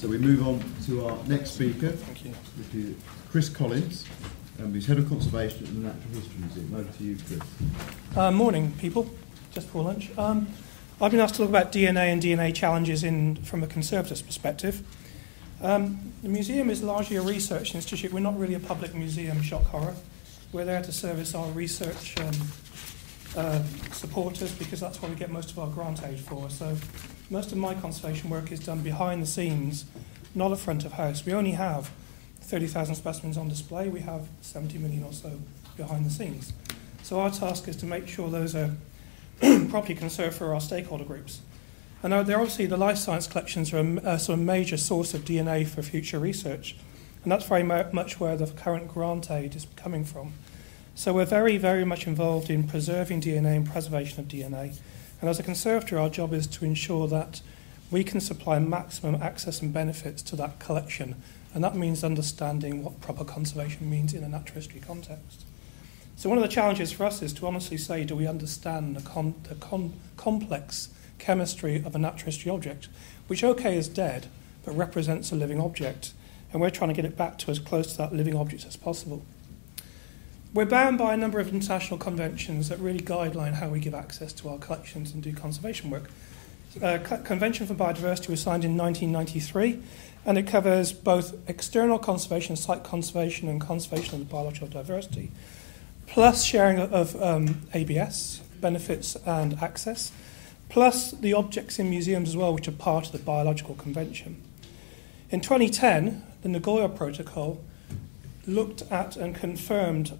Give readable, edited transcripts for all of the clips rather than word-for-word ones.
So we move on to our next speaker, Thank you. which is Chris Collins, who's Head of Conservation at the Natural History Museum. Over to you, Chris. Morning, people. Just before lunch. I've been asked to talk about DNA and DNA challenges from a conservator's perspective. The museum is largely a research institute. We're not really a public museum, shock horror. We're there to service our research supporters because that's what we get most of our grant aid for. So most of my conservation work is done behind the scenes, not at front of house. We only have 30,000 specimens on display. We have 70 million or so behind the scenes. So our task is to make sure those are properly conserved for our stakeholder groups. And they're obviously the life science collections are a sort of major source of DNA for future research. And that's very much where the current grant aid is coming from. So we're very, very much involved in preserving DNA and preservation of DNA. And as a conservator, our job is to ensure that we can supply maximum access and benefits to that collection. And that means understanding what proper conservation means in a natural history context. So one of the challenges for us is to honestly say, do we understand the complex chemistry of a natural history object, which, okay, is dead, but represents a living object. And we're trying to get it back to as close to that living object as possible. We're bound by a number of international conventions that really guideline how we give access to our collections and do conservation work. Convention for Biodiversity was signed in 1993, and it covers both external conservation, site conservation, and conservation of the biological diversity, plus sharing of ABS, benefits and access, plus the objects in museums as well, which are part of the Biological Convention. In 2010, the Nagoya Protocol looked at and confirmed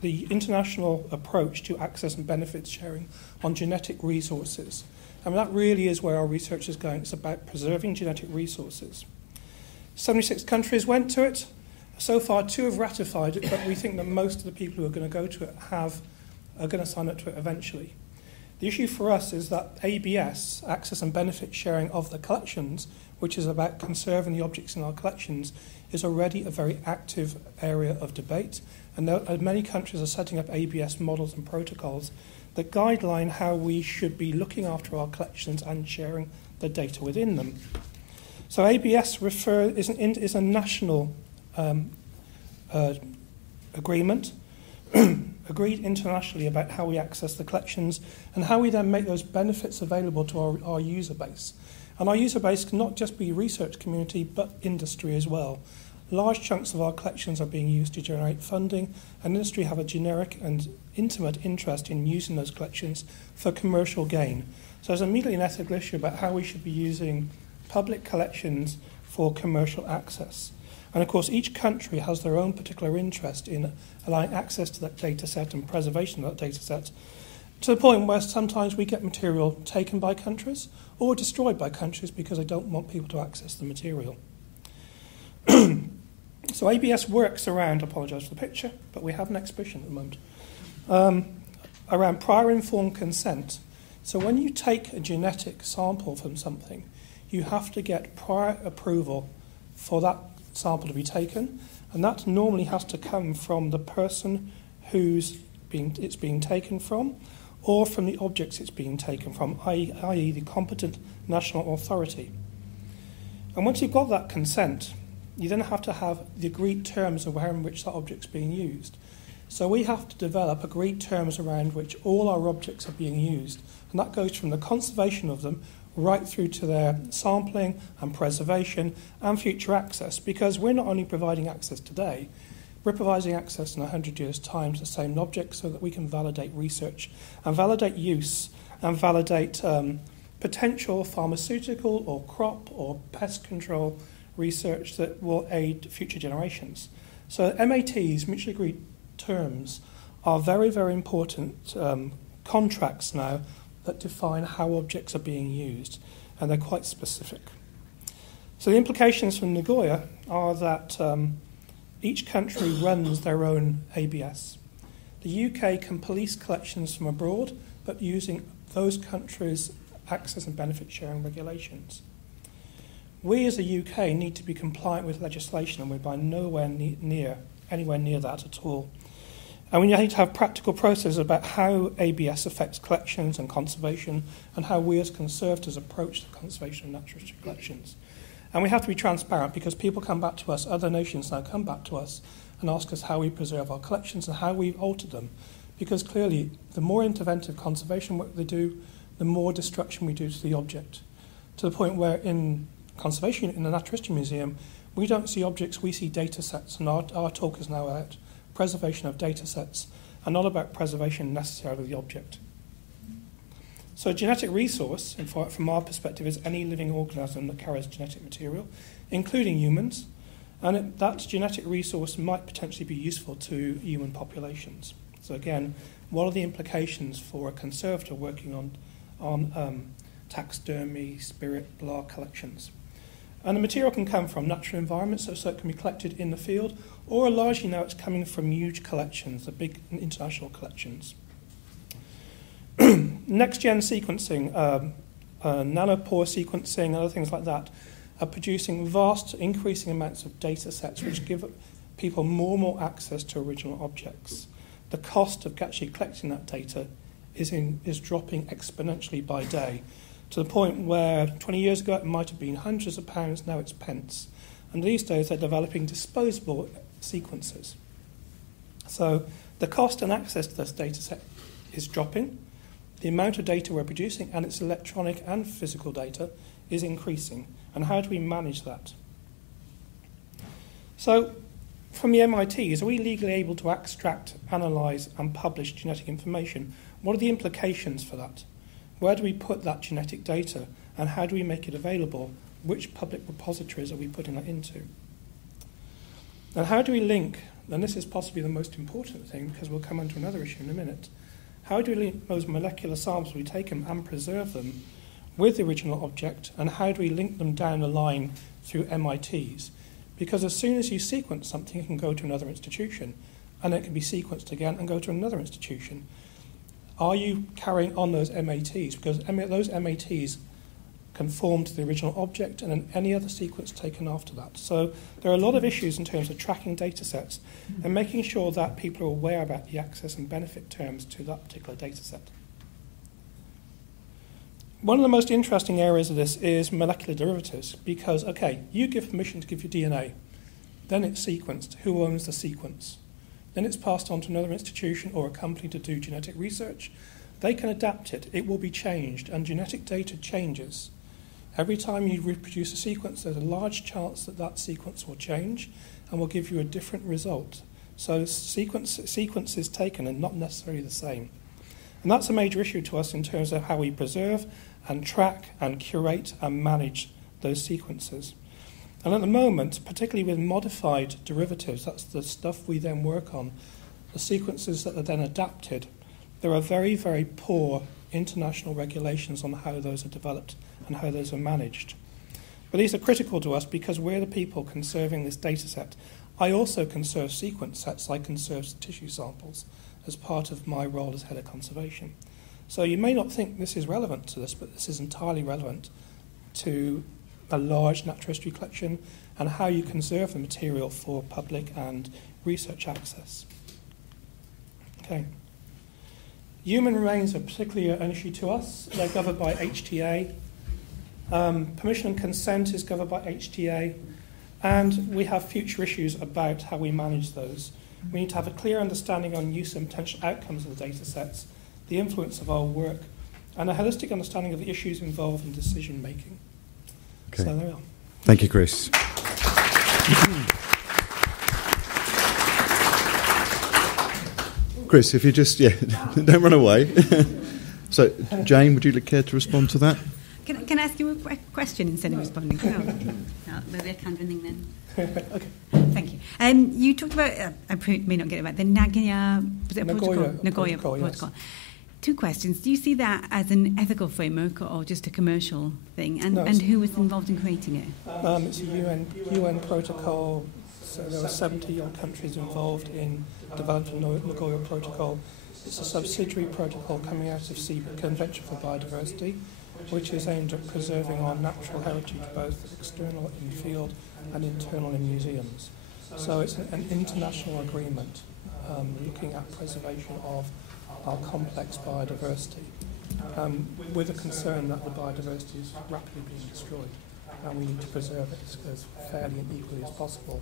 the international approach to access and benefits sharing on genetic resources. And that really is where our research is going. It's about preserving genetic resources. 76 countries went to it. So far, 2 have ratified it, but we think that most of the people who are going to go to it are going to sign up to it eventually. The issue for us is that ABS, access and benefit sharing of the collections, which is about conserving the objects in our collections, is already a very active area of debate. And many countries are setting up ABS models and protocols that guideline how we should be looking after our collections and sharing the data within them. So ABS is a national agreement agreed internationally about how we access the collections and how we then make those benefits available to our user base. And our user base can not just be research community, but industry as well. Large chunks of our collections are being used to generate funding, and industry have a generic and intimate interest in using those collections for commercial gain. So there's immediately an ethical issue about how we should be using public collections for commercial access. And of course, each country has their own particular interest in allowing access to that data set and preservation of that data set, to the point where sometimes we get material taken by countries or destroyed by countries because they don't want people to access the material. So ABS works around, I apologise for the picture, but we have an exhibition at the moment, around prior informed consent. So when you take a genetic sample from something, you have to get prior approval for that sample to be taken, and that normally has to come from the person it's being taken from, or from the objects it's being taken from, i.e. the competent national authority. And once you've got that consent, you then have to have the agreed terms of in which that object's being used. So we have to develop agreed terms around which all our objects are being used, and that goes from the conservation of them right through to their sampling and preservation and future access, because we're not only providing access today, we're providing access in 100 years' time to the same object so that we can validate research and validate use and validate potential pharmaceutical or crop or pest control research that will aid future generations. So MATs, mutually agreed terms, are very, very important contracts now that define how objects are being used, and they're quite specific. So the implications from Nagoya are that each country runs their own ABS. The UK can police collections from abroad, but using those countries' access and benefit sharing regulations. We as a UK need to be compliant with legislation, and we're by anywhere near that at all. And we need to have practical processes about how ABS affects collections and conservation, and how we as conservators approach the conservation of natural history collections. And we have to be transparent, because people come back to us, other nations now come back to us and ask us how we preserve our collections and how we've altered them. Because clearly, the more interventive conservation work they do, the more destruction we do to the object. To the point where in conservation, in the Natural History Museum, we don't see objects, we see data sets. And our talk is now about preservation of data sets, and not about preservation necessarily of the object. So a genetic resource, from our perspective, is any living organism that carries genetic material, including humans, and that genetic resource might potentially be useful to human populations. So again, what are the implications for a conservator working on taxidermy, spirit, blah collections? And the material can come from natural environments, so it can be collected in the field, or largely now it's coming from huge collections, the big international collections. Next-gen sequencing, nanopore sequencing, and other things like that, are producing vast, increasing amounts of data sets which give people more and more access to original objects. The cost of actually collecting that data is dropping exponentially by day, to the point where 20 years ago it might have been hundreds of pounds, now it's pence. And these days they're developing disposable sequences. So the cost and access to this data set is dropping. The amount of data we're producing, and it's electronic and physical data, is increasing. And how do we manage that? So from the MITs, are we legally able to extract, analyse and publish genetic information? What are the implications for that? Where do we put that genetic data, and how do we make it available? Which public repositories are we putting that into? And how do we link, and this is possibly the most important thing, because we'll come on to another issue in a minute, how do we link those molecular samples we take them and preserve them with the original object, and how do we link them down the line through MITs? Because as soon as you sequence something, it can go to another institution, and it can be sequenced again and go to another institution. Are you carrying on those MATs? Because those MATs conform to the original object and then any other sequence taken after that. So there are a lot of issues in terms of tracking data sets and making sure that people are aware about the access and benefit terms to that particular data set. One of the most interesting areas of this is molecular derivatives, because, okay, you give permission to give your DNA, then it's sequenced. Who owns the sequence? Then it's passed on to another institution or a company to do genetic research. They can adapt it. It will be changed, and genetic data changes. Every time you reproduce a sequence, there's a large chance that that sequence will change and will give you a different result. So sequences taken are not necessarily the same. And that's a major issue to us in terms of how we preserve and track and curate and manage those sequences. And at the moment, particularly with modified derivatives, that's the stuff we then work on, the sequences that are then adapted, there are very, very poor international regulations on how those are developed and how those are managed. But these are critical to us because we're the people conserving this data set. I also conserve sequence sets, I conserve tissue samples as part of my role as head of conservation. So you may not think this is relevant to this, but this is entirely relevant to a large natural history collection and how you conserve the material for public and research access. Okay. Human remains are particularly an issue to us. They're governed by HTA. Permission and consent is governed by HTA. And we have future issues about how we manage those. We need to have a clear understanding on use and potential outcomes of the data sets, the influence of our work, and a holistic understanding of the issues involved in decision making. Okay. So there we are. Thank you, Chris. Chris, if you just, don't run away. So, Jane, would you care to respond to that? Can I ask you a question instead of responding? No, maybe I can't do anything then. Okay. Thank you. You talked about, I may not get it right, the Nagoya protocol. Two questions. Do you see that as an ethical framework or just a commercial thing? And who was involved in creating it? It's a UN protocol. So there were 70-odd countries involved in developing the Nagoya Protocol. It's a subsidiary protocol coming out of the Convention for Biodiversity, which is aimed at preserving our natural heritage, both external in field and internal in museums. So it's an international agreement looking at preservation of our complex biodiversity, with a concern that the biodiversity is rapidly being destroyed, and we need to preserve it as fairly and equally as possible,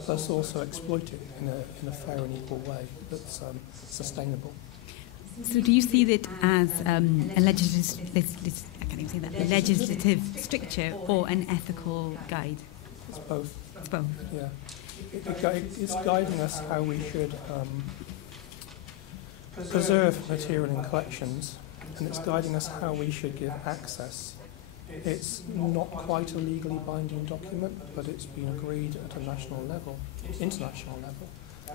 plus also exploit it in a fair and equal way that's sustainable. So do you see that as a legislative stricture or an ethical guide? It's both. It's both. Yeah. It's guiding us how we should preserve material in collections, and it's guiding us how we should give access. It's not quite a legally binding document, but it's been agreed at a national level, international level.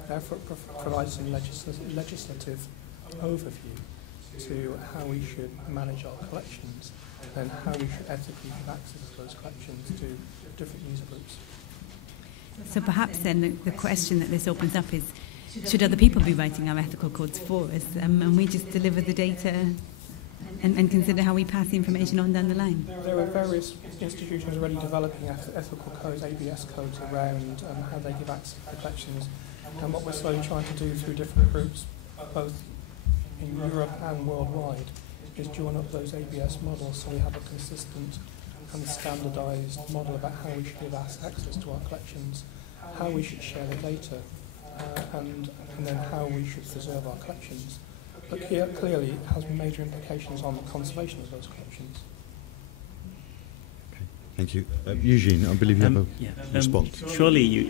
Therefore, it provides some legislative overview to how we should manage our collections and how we should ethically give access to those collections to different user groups. So perhaps then the question that this opens up is, should other people be writing our ethical codes for us, and we just deliver the data and consider how we pass the information on down the line? There are various institutions already developing ethical codes, ABS codes around how they give access to collections, and what we're slowly trying to do through different groups, both in Europe and worldwide, is join up those ABS models so we have a consistent and standardised model about how we should give access to our collections, how we should share the data, and then how we should preserve our collections. But here, clearly, it has major implications on the conservation of those collections. Okay, thank you. Eugene, I believe you have a response. Surely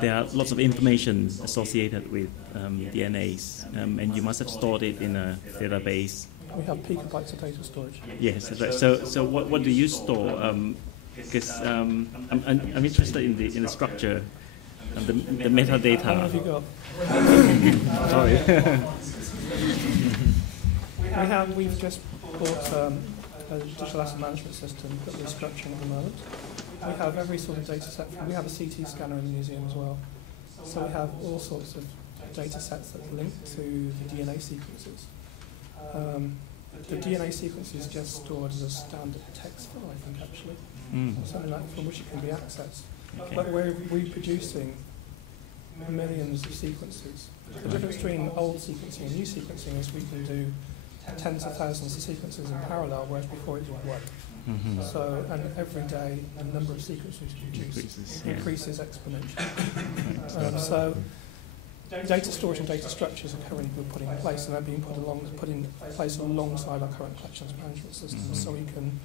there are lots of information associated with DNAs, and you must have stored it in a database. We have petabytes of data storage. Yes, that's right. So what do you store? Because I'm interested in the structure and the metadata. How many have you got? Sorry. We've just bought a digital asset management system that we're structuring at the moment. We have every sort of data set. We have a CT scanner in the museum as well. So we have all sorts of data sets that link to the DNA sequences. The DNA sequence is just stored as a standard text file, I think, actually. Something like from which it can be accessed. Okay. But we're reproducing millions of sequences. The difference between old sequencing and new sequencing is we can do tens of thousands of sequences in parallel, whereas before it was one. So, and every day the number of sequences produced increases exponentially. So data storage and data structures are currently being put in place, and they're being put in place alongside our current collections management systems, so we can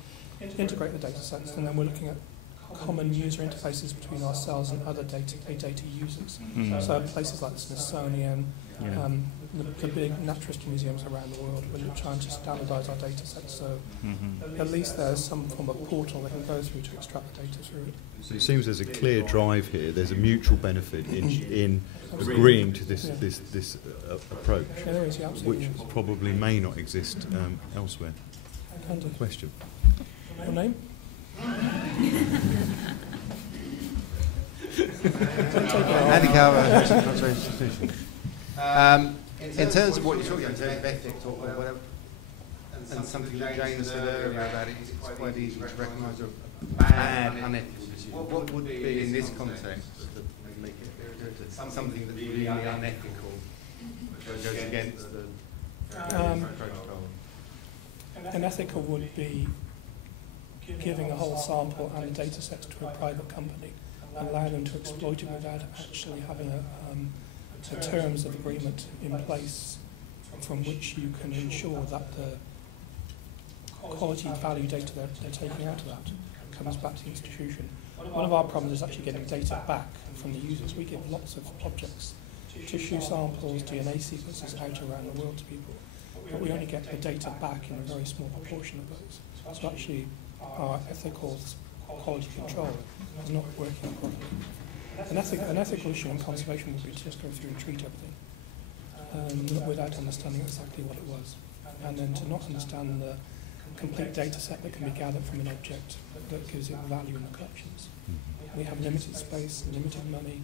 integrate the data sets, and then we're looking at common user interfaces between ourselves and other data users. So places like the Smithsonian, the big naturalist museums around the world, we're trying to standardise our data sets, so at least there's some form of portal they can go through to extract the data through it. So it seems there's a clear drive here. There's a mutual benefit in agreeing to this approach, Yeah, there is, which probably may not exist elsewhere. Question. Your name? Andy Calver, institution. In terms of what you're talking about, in terms of ethics or whatever, and something that Jane said earlier about it, it's quite easy to recognise a bad, unethical decision. What would be in this context to make it something that's really unethical, goes against the protocol? An ethical would be giving a whole sample and the data sets to a private company and allow them to exploit it without actually having a terms of agreement in place from which you can ensure that the quality value data they're taking out of that comes back to the institution. One of our problems is actually getting data back from the users. We give lots of objects, tissue samples, DNA sequences out around the world to people, but we only get the data back in a very small proportion of those. So actually our ethical quality control is not working properly. An ethical issue in conservation would be to just go through and treat everything without understanding exactly what it was, and then to not understand the complete data set that can be gathered from an object that gives it value in the collections. We have limited space, limited money,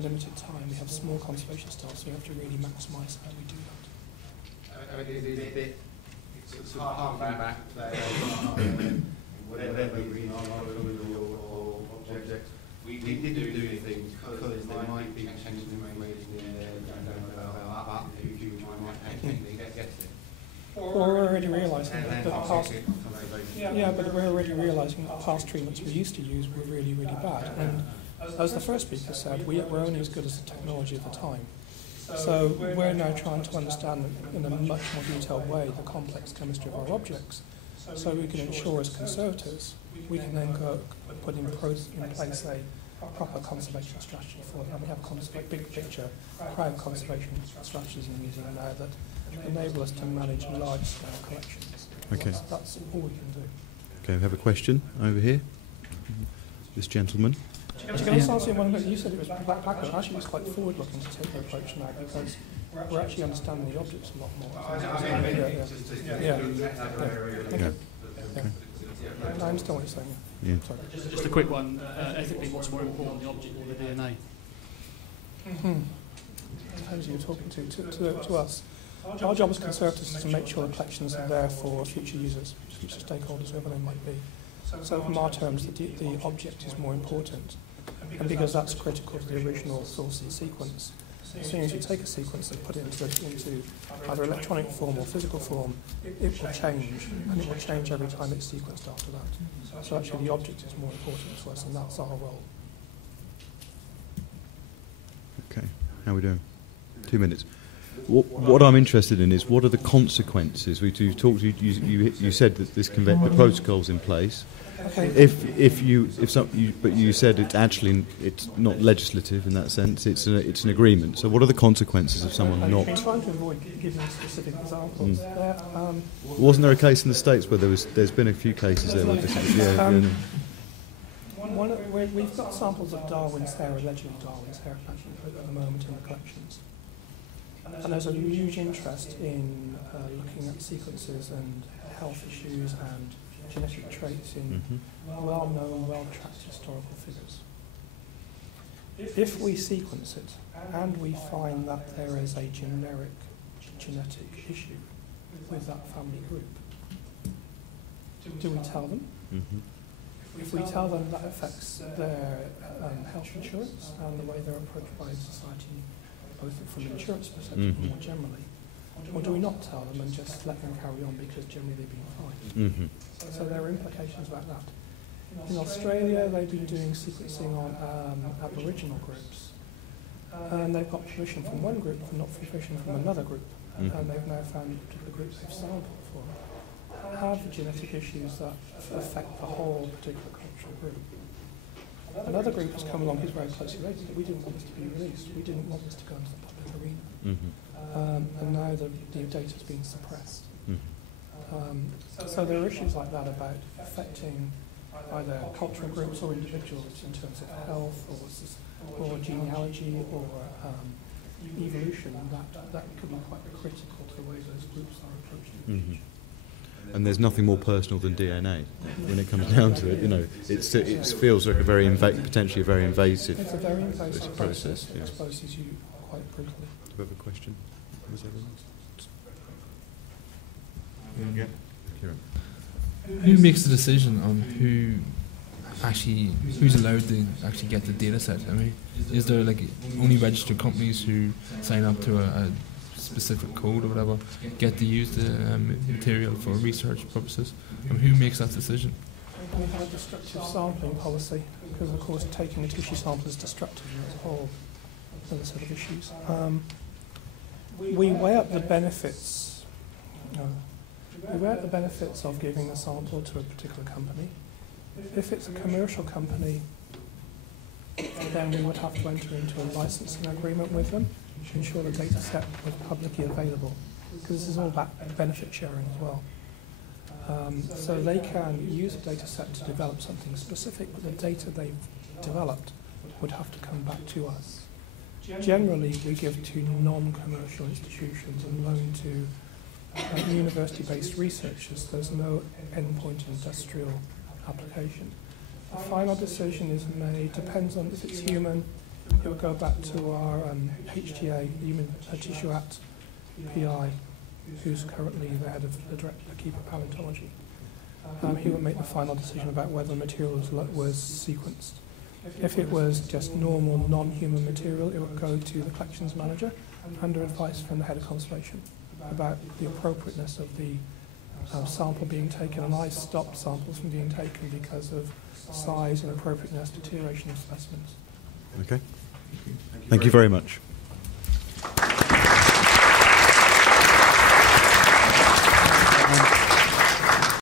limited time. We have small conservation staff, so we have to really maximise how we do that. I mean, it is a bit sort of harking back to that, whatever reason or object, we did do things because there might be potential information in there realising that the past, but we're already realising that past treatments we used to use were really, really bad. And as the first speaker said, we're only as good as the technology at the time. So we're now trying to understand in a much more detailed way the complex chemistry of our objects, so we can ensure as conservators we can then go put in place a proper conservation strategy for them. And we have big picture crowd conservation strategies in the museum now that enable us to manage large scale collections. Okay. That's all we can do. Okay, we have a question over here. This gentleman. Can I just ask you one question? You said it was backward. Actually, it's quite forward-looking to take the approach now because we're actually understanding the objects a lot more. Yeah. I understand what you're saying. Yeah. Sorry. Just a quick one. Ethically, what's more important, the object or the DNA? Depends who you're talking to us. Our job as conservators is to make sure the collections are there for future users, future stakeholders, whoever they might be. So from our terms, the object is more important. And because that's critical to the original source and sequence, as soon as you take a sequence and put it into either electronic form or physical form, it will change, and it will change every time it's sequenced after that. So actually the object is more important to us, and that's our role. Okay, how are we doing? 2 minutes. What I'm interested in is what are the consequences? You said that the protocol's in place. Okay. But you said it's not legislative in that sense. It's an agreement. So what are the consequences of someone not? I've been trying to avoid giving specific examples. Wasn't there a case in the States where there's been a few cases there? We've got samples of Darwin's hair, allegedly Darwin's hair, actually, at the moment in the collections. And there's a huge interest in looking at sequences and health issues and genetic traits in well-known, well-tracked historical figures. If we sequence it and we find that there is a generic genetic issue with that family group, do we tell them? If we tell them that affects their health insurance and the way they're approached by society, both from an insurance perspective and more generally, or do we not tell them and just let them carry on because generally they've been fine? So there are implications about that. In Australia, they've been doing sequencing on Aboriginal groups, and they've got permission from one group but not permission from another group, and they've now found particular groups they've sampled for have genetic issues that affect the whole particular cultural group. Another group has come along who's very closely related, but we didn't want this to be released. We didn't want this to go into the public arena. And now the data's been suppressed. So there are issues like that about affecting either cultural groups or individuals in terms of health or genealogy or evolution, and that could be quite critical to the way those groups are approached in the future. And there's nothing more personal than DNA when it comes down to it. You know, it feels like a very potentially a very invasive. It's a very invasive process. It exposes you quite brutally. Do you have a question? Who makes the decision on who's allowed to actually get the data set? I mean, is there like only registered companies who sign up to a specific code or whatever get to use the material for research purposes? And who makes that decision? We have a destructive sampling policy because, of course, taking a tissue sample is destructive as a whole other set of issues. We weigh up the benefits. We weigh up the benefits of giving a sample to a particular company. If it's a commercial company, then we would have to enter into a licensing agreement with them to ensure the data set was publicly available, because this is all about benefit sharing as well. So they can use a data set to develop something specific, but the data they've developed would have to come back to us. Generally, we give to non-commercial institutions and loan to university-based researchers. There's no endpoint industrial application. The final decision is made, depends on if it's human. It will go back to our HTA, Human Tissue Act PI, who's currently the head of the keeper of paleontology. He will make the final decision about whether the material was sequenced. If it was just normal, non-human material, it would go to the collections manager under advice from the head of conservation about the appropriateness of the sample being taken, and I stopped samples from being taken because of size, inappropriateness, deterioration of specimens. Okay. Thank you very much.